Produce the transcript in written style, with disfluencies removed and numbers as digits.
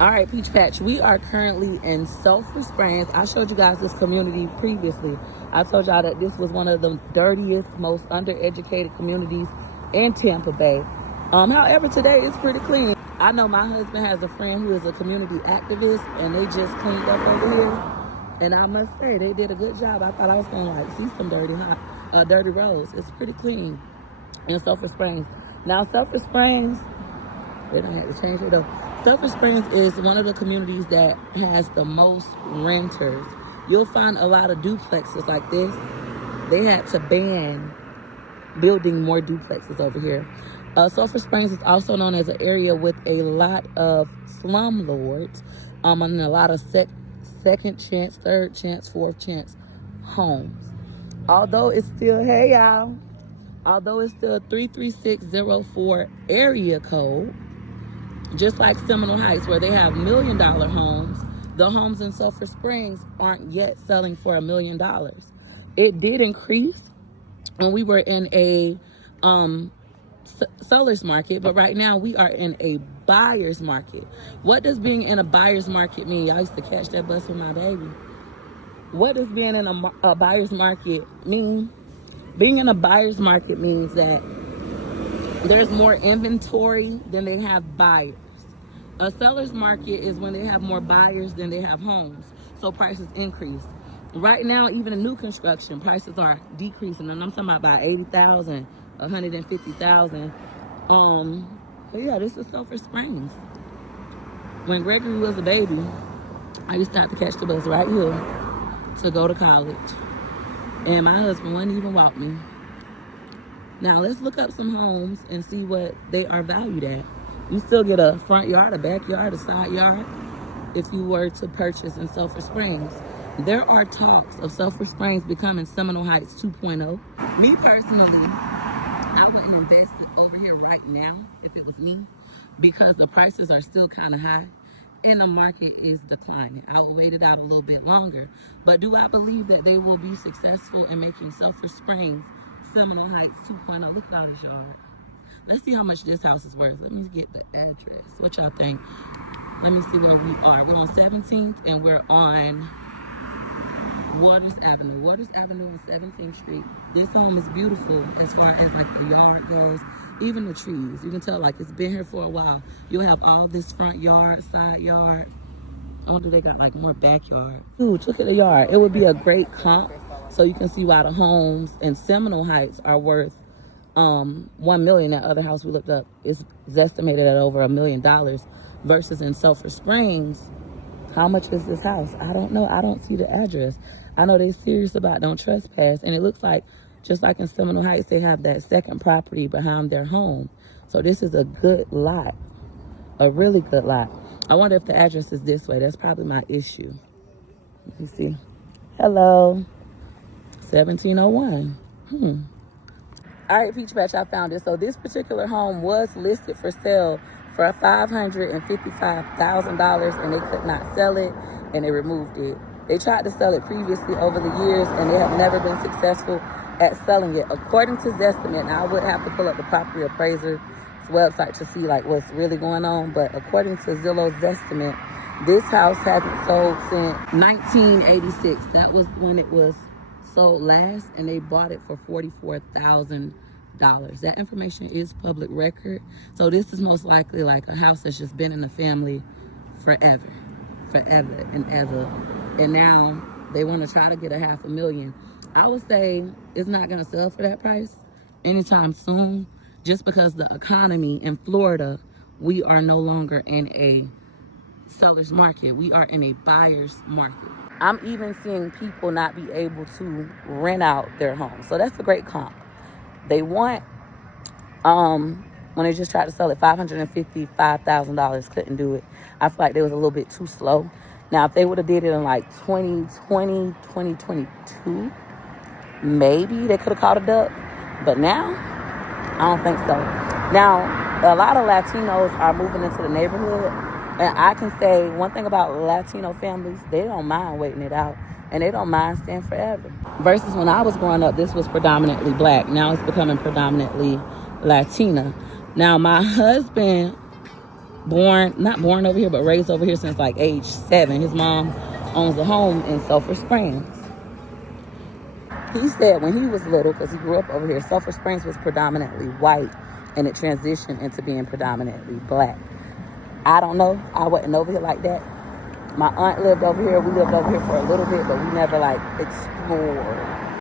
All right, Peach Patch, we are currently in Sulphur Springs. I showed you guys this community previously. I told y'all that this was one of the dirtiest, most undereducated communities in Tampa Bay. However, today it's pretty clean. I know my husband has a friend who is a community activist, and they just cleaned up over here. And I must say, they did a good job. I thought I was gonna like see some dirty roads. It's pretty clean in Sulphur Springs. Now, Sulphur Springs, they don't have to change it though. Sulphur Springs is one of the communities that has the most renters. You'll find a lot of duplexes like this. They had to ban building more duplexes over here. Sulphur Springs is also known as an area with a lot of slumlords, and a lot of second chance, third chance, fourth chance homes. Although it's still, hey y'all, although it's still 33604 area code, just like Seminole Heights, where they have $1 million homes, the homes in Sulphur Springs aren't yet selling for $1 million. It did increase when we were in a seller's market, but right now we are in a buyer's market. What does being in a buyer's market mean? I used to catch that bus with my baby. What does being in a buyer's market mean? Being in a buyer's market means that there's more inventory than they have buyers. A seller's market is when they have more buyers than they have homes, so prices increase. Right now, even in new construction, prices are decreasing, and I'm talking about by 80,000, 150,000. But yeah, this is Sulphur Springs. When Gregory was a baby, I used to have to catch the bus right here to go to college, and my husband wouldn't even walk me. Now let's look up some homes and see what they are valued at. You still get a front yard, a backyard, a side yard if you were to purchase in Sulphur Springs. There are talks of Sulphur Springs becoming Seminole Heights 2.0. Me personally, I wouldn't invest over here right now if it was me, because the prices are still kind of high and the market is declining. I would wait it out a little bit longer. But do I believe that they will be successful in making Sulphur Springs Seminole Heights 2.0? Look at all this yard. Let's see how much this house is worth. Let me get the address. What y'all think? Let me see where we are. We're on 17th and we're on Waters Avenue. Waters Avenue on 17th Street. This home is beautiful as far as like the yard goes. Even the trees. You can tell like it's been here for a while. You'll have all this front yard, side yard. I wonder if they got like more backyard. Ooh, look at the yard. It would be a great comp. So you can see why the homes in Seminole Heights are worth $1 million. That other house we looked up is estimated at over $1 million, versus in Sulphur Springs, how much is this house? I don't know. I don't see the address. I know they're serious about don't trespass, and it looks like just like in Seminole Heights, they have that second property behind their home. So this is a good lot, a really good lot. I wonder if the address is this way. That's probably my issue. Let me see. Hello. 1701. All right, Peach Patch, I found it. So this particular home was listed for sale for $555,000, and they could not sell it, and they removed it. They tried to sell it previously over the years, and they have never been successful at selling it. According to Zestimate, now I would have to pull up the property appraiser's website to see like what's really going on, but according to Zillow's Zestimate, this house hasn't sold since 1986. That was when it was sold last, and they bought it for $44,000. That information is public record, so this is most likely like a house that's just been in the family forever and ever, and now they want to try to get $500,000. I would say it's not going to sell for that price anytime soon, just because the economy in Florida, we are no longer in a seller's market. We are in a buyer's market. I'm even seeing people not be able to rent out their homes. So that's a great comp. They want, when they just tried to sell it, $555,000, couldn't do it. I feel like they was a little bit too slow. Now, if they would have did it in like 2020, 2022, maybe they could have caught a duck. But now, I don't think so. Now, a lot of Latinos are moving into the neighborhood. And I can say one thing about Latino families, they don't mind waiting it out. And they don't mind staying forever. Versus when I was growing up, this was predominantly black. Now it's becoming predominantly Latina. Now, my husband not born over here, but raised over here since like age 7. His mom owns a home in Sulphur Springs. He said when he was little, because he grew up over here, Sulphur Springs was predominantly white, and it transitioned into being predominantly black. I don't know. I wasn't over here like that. My aunt lived over here. We lived over here for a little bit, but we never like explored